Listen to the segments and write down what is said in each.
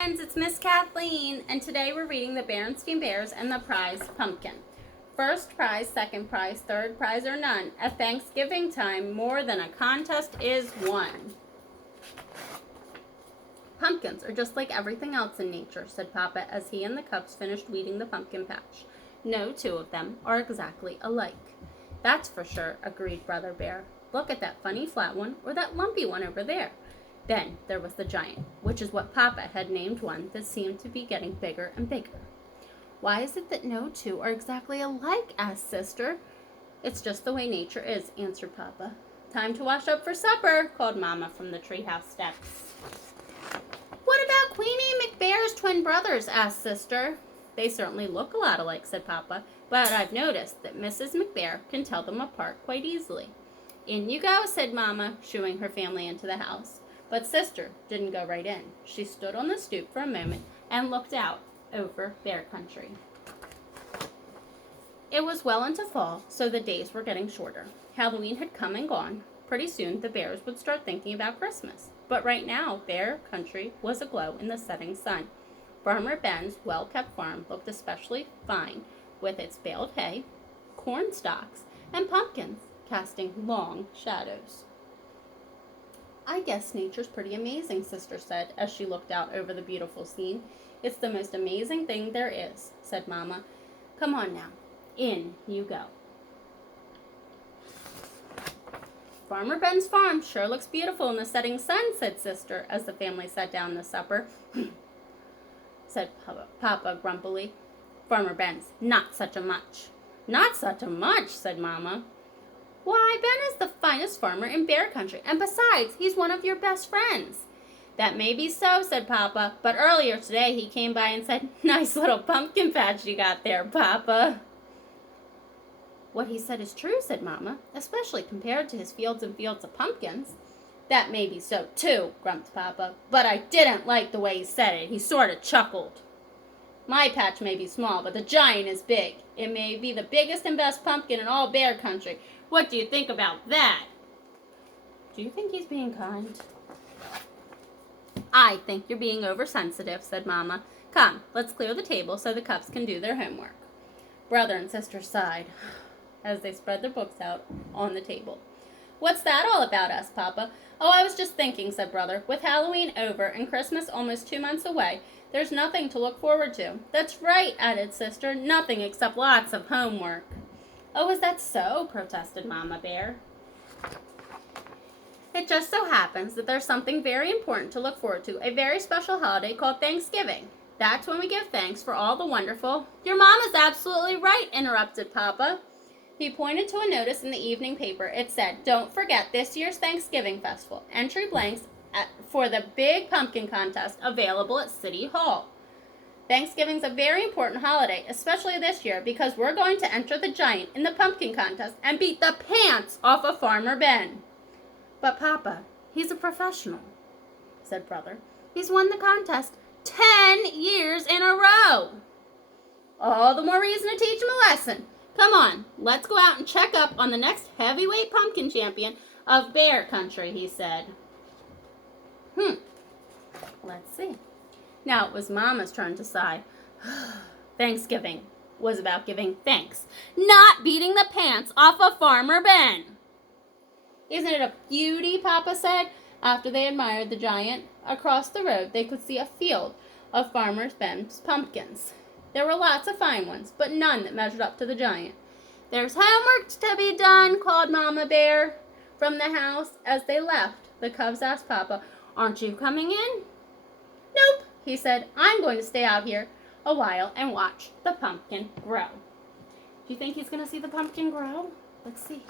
Friends, it's Miss Kathleen, and today we're reading the Berenstain Bears and the Prize Pumpkin. First prize, second prize, third prize, or none. At Thanksgiving time, more than a contest is won. Pumpkins are just like everything else in nature, said Papa as he and the cubs finished weeding the pumpkin patch. No two of them are exactly alike. That's for sure, agreed Brother Bear. Look at that funny flat one or that lumpy one over there. Then there was the giant, which is what Papa had named one that seemed to be getting bigger and bigger. Why is it that no two are exactly alike? Asked Sister. It's just the way nature is, answered Papa. Time to wash up for supper, called Mama from the treehouse steps. What about Queenie McBear's twin brothers? Asked Sister. They certainly look a lot alike, said Papa, but I've noticed that Mrs. McBear can tell them apart quite easily. In you go, said Mama, shooing her family into the house. But Sister didn't go right in. She stood on the stoop for a moment and looked out over Bear Country. It was well into fall, so the days were getting shorter. Halloween had come and gone. Pretty soon the bears would start thinking about Christmas. But right now, Bear Country was aglow in the setting sun. Farmer Ben's well-kept farm looked especially fine with its baled hay, corn stalks, and pumpkins casting long shadows. I guess nature's pretty amazing, Sister said as she looked out over the beautiful scene. It's the most amazing thing there is, said Mama. Come on now, in you go. Farmer Ben's farm sure looks beautiful in the setting sun, said Sister as the family sat down to supper. said Papa grumpily. Farmer Ben's not such a much. Not such a much, said Mama. Why, Ben is the finest farmer in Bear Country, and besides, he's one of your best friends. That may be so, said Papa, but earlier today he came by and said, Nice little pumpkin patch you got there, Papa. What he said is true, said Mama, especially compared to his fields and fields of pumpkins. That may be so, too, grumped Papa, but I didn't like the way he said it. He sort of chuckled. My patch may be small, but the giant is big. It may be the biggest and best pumpkin in all Bear Country. What do you think about that? Do you think he's being kind? I think you're being oversensitive, said Mama. Come, let's clear the table so the cubs can do their homework. Brother and Sister sighed as they spread their books out on the table. What's that all about? Asked Papa. Oh, I was just thinking, said Brother. With Halloween over and Christmas almost 2 months away, there's nothing to look forward to. That's right, added Sister. Nothing except lots of homework. Oh, is that so? Protested Mama Bear. It just so happens that there's something very important to look forward to, a very special holiday called Thanksgiving. That's when we give thanks for all the wonderful... Your Mama's absolutely right, interrupted Papa. He pointed to a notice in the evening paper. It said, Don't forget this year's Thanksgiving festival. Entry blanks for the big pumpkin contest available at City Hall. Thanksgiving's a very important holiday, especially this year, because we're going to enter the giant in the pumpkin contest and beat the pants off of Farmer Ben. But Papa, he's a professional, said Brother. He's won the contest 10 years in a row. All the more reason to teach him a lesson. Come on, let's go out and check up on the next heavyweight pumpkin champion of Bear Country, he said. Let's see. Now it was Mama's turn to sigh. Thanksgiving was about giving thanks, not beating the pants off of Farmer Ben. Isn't it a beauty, Papa said, after they admired the giant. Across the road they could see a field of Farmer Ben's pumpkins. There were lots of fine ones, but none that measured up to the giant. There's homework to be done, called Mama Bear from the house. As they left, the cubs asked Papa, Aren't you coming in? Nope, he said. I'm going to stay out here a while and watch the pumpkin grow. Do you think he's going to see the pumpkin grow? Let's see.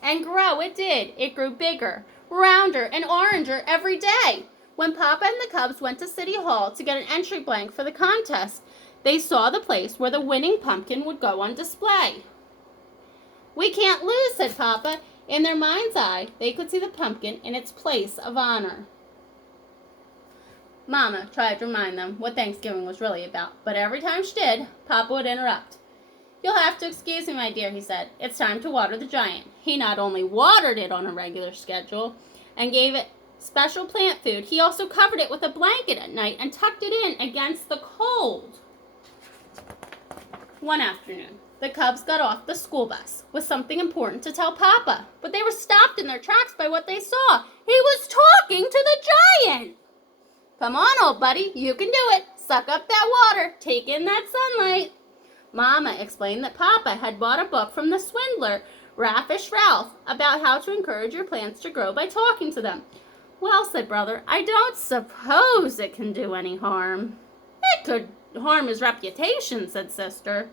And grow it did. It grew bigger, rounder, and oranger every day. When Papa and the cubs went to City Hall to get an entry blank for the contest, they saw the place where the winning pumpkin would go on display. We can't lose, said Papa. In their mind's eye, they could see the pumpkin in its place of honor. Mama tried to remind them what Thanksgiving was really about, but every time she did, Papa would interrupt. You'll have to excuse me, my dear, he said. It's time to water the giant. He not only watered it on a regular schedule and gave it special plant food. He also covered it with a blanket at night and tucked it in against the cold. One afternoon, the Cubs got off the school bus with something important to tell Papa, but they were stopped in their tracks by what they saw. He was talking to the giant. Come on, old buddy, you can do it. Suck up that water, take in that sunlight. Mama explained that Papa had bought a book from the swindler, Raffish Ralph, about how to encourage your plants to grow by talking to them. Well, said Brother, I don't suppose it can do any harm. It could harm his reputation, said Sister.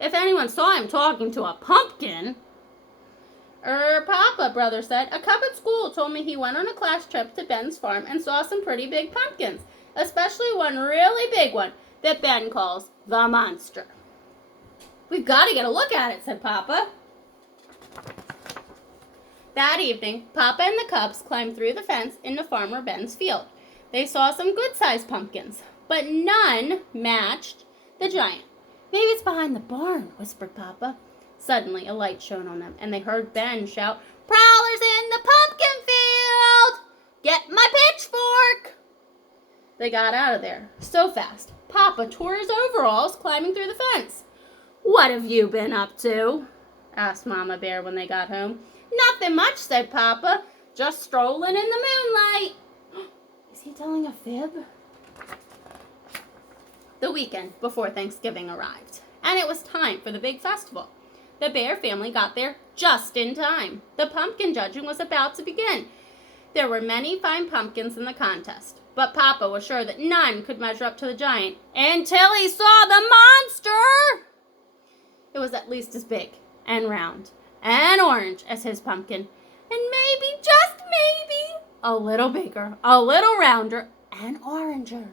If anyone saw him talking to a pumpkin. Papa, Brother said, a cub at school told me he went on a class trip to Ben's farm and saw some pretty big pumpkins, especially one really big one that Ben calls the monster. We've got to get a look at it, said Papa. That evening, Papa and the Cubs climbed through the fence into Farmer Ben's field. They saw some good-sized pumpkins, but none matched the giant. Maybe it's behind the barn, whispered Papa. Suddenly, a light shone on them, and they heard Ben shout, Prowlers in the pumpkin field! Get my pitchfork! They got out of there so fast, Papa tore his overalls climbing through the fence. What have you been up to? Asked Mama Bear when they got home. Nothing much, said Papa. Just strolling in the moonlight. Is he telling a fib? The weekend before Thanksgiving arrived, and it was time for the big festival. The Bear family got there just in time. The pumpkin judging was about to begin. There were many fine pumpkins in the contest, but Papa was sure that none could measure up to the giant until he saw the monster. It was at least as big and round and orange as his pumpkin, and maybe, just maybe, a little bigger, a little rounder, and oranger.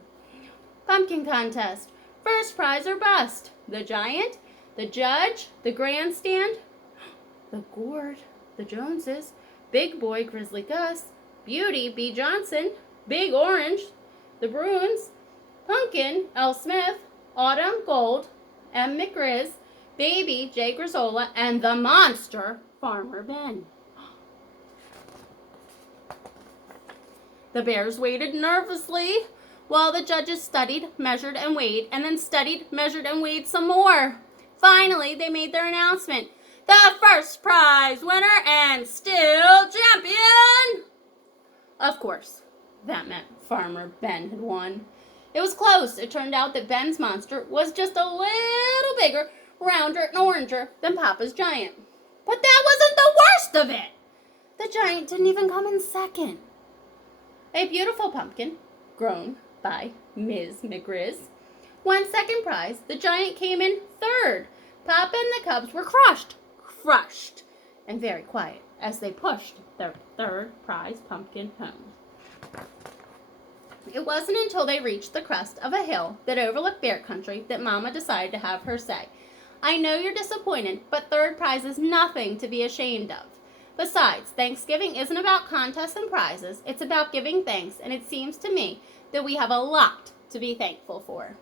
Pumpkin contest. First prize or bust. The giant, the judge, the grandstand, the gourd, the Joneses, Big Boy Grizzly Gus, Beauty B. Johnson, Big Orange, the Bruins, Pumpkin L. Smith, Autumn Gold, M. McGriz, Baby J. Grizola, and the monster Farmer Ben. The Bears waited nervously while the judges studied, measured, and weighed, and then studied, measured, and weighed some more. Finally, they made their announcement. The first prize winner and still champion! Of course, that meant Farmer Ben had won. It was close. It turned out that Ben's monster was just a little bigger, rounder, and oranger than Papa's giant. But that wasn't the worst of it. The giant didn't even come in second. A beautiful pumpkin, grown by Ms. McGriz, won second prize. The giant came in third. Papa and the Cubs were crushed, and very quiet as they pushed their third prize pumpkin home. It wasn't until they reached the crest of a hill that overlooked bear country that Mama decided to have her say, I know you're disappointed, but third prize is nothing to be ashamed of. Besides, Thanksgiving isn't about contests and prizes. It's about giving thanks, and it seems to me that we have a lot to be thankful for.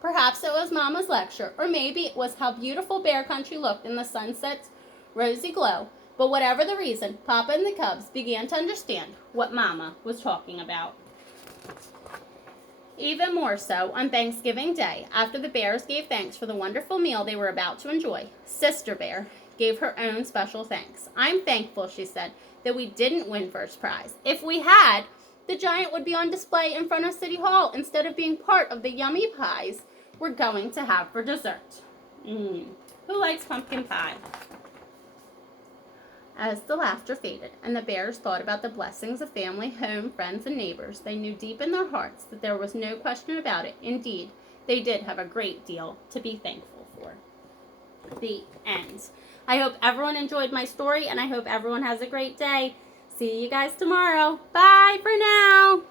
Perhaps it was Mama's lecture, or maybe it was how beautiful bear country looked in the sunset's rosy glow. But whatever the reason, Papa and the Cubs began to understand what Mama was talking about. Even more so on Thanksgiving Day, after the Bears gave thanks for the wonderful meal they were about to enjoy, Sister Bear gave her own special thanks. I'm thankful, she said, that we didn't win first prize. If we had, the giant would be on display in front of City Hall instead of being part of the yummy pies we're going to have for dessert. Who likes pumpkin pie? As the laughter faded and the Bears thought about the blessings of family, home, friends, and neighbors, they knew deep in their hearts that there was no question about it. Indeed, they did have a great deal to be thankful for. The end. I hope everyone enjoyed my story, and I hope everyone has a great day. See you guys tomorrow. Bye for now.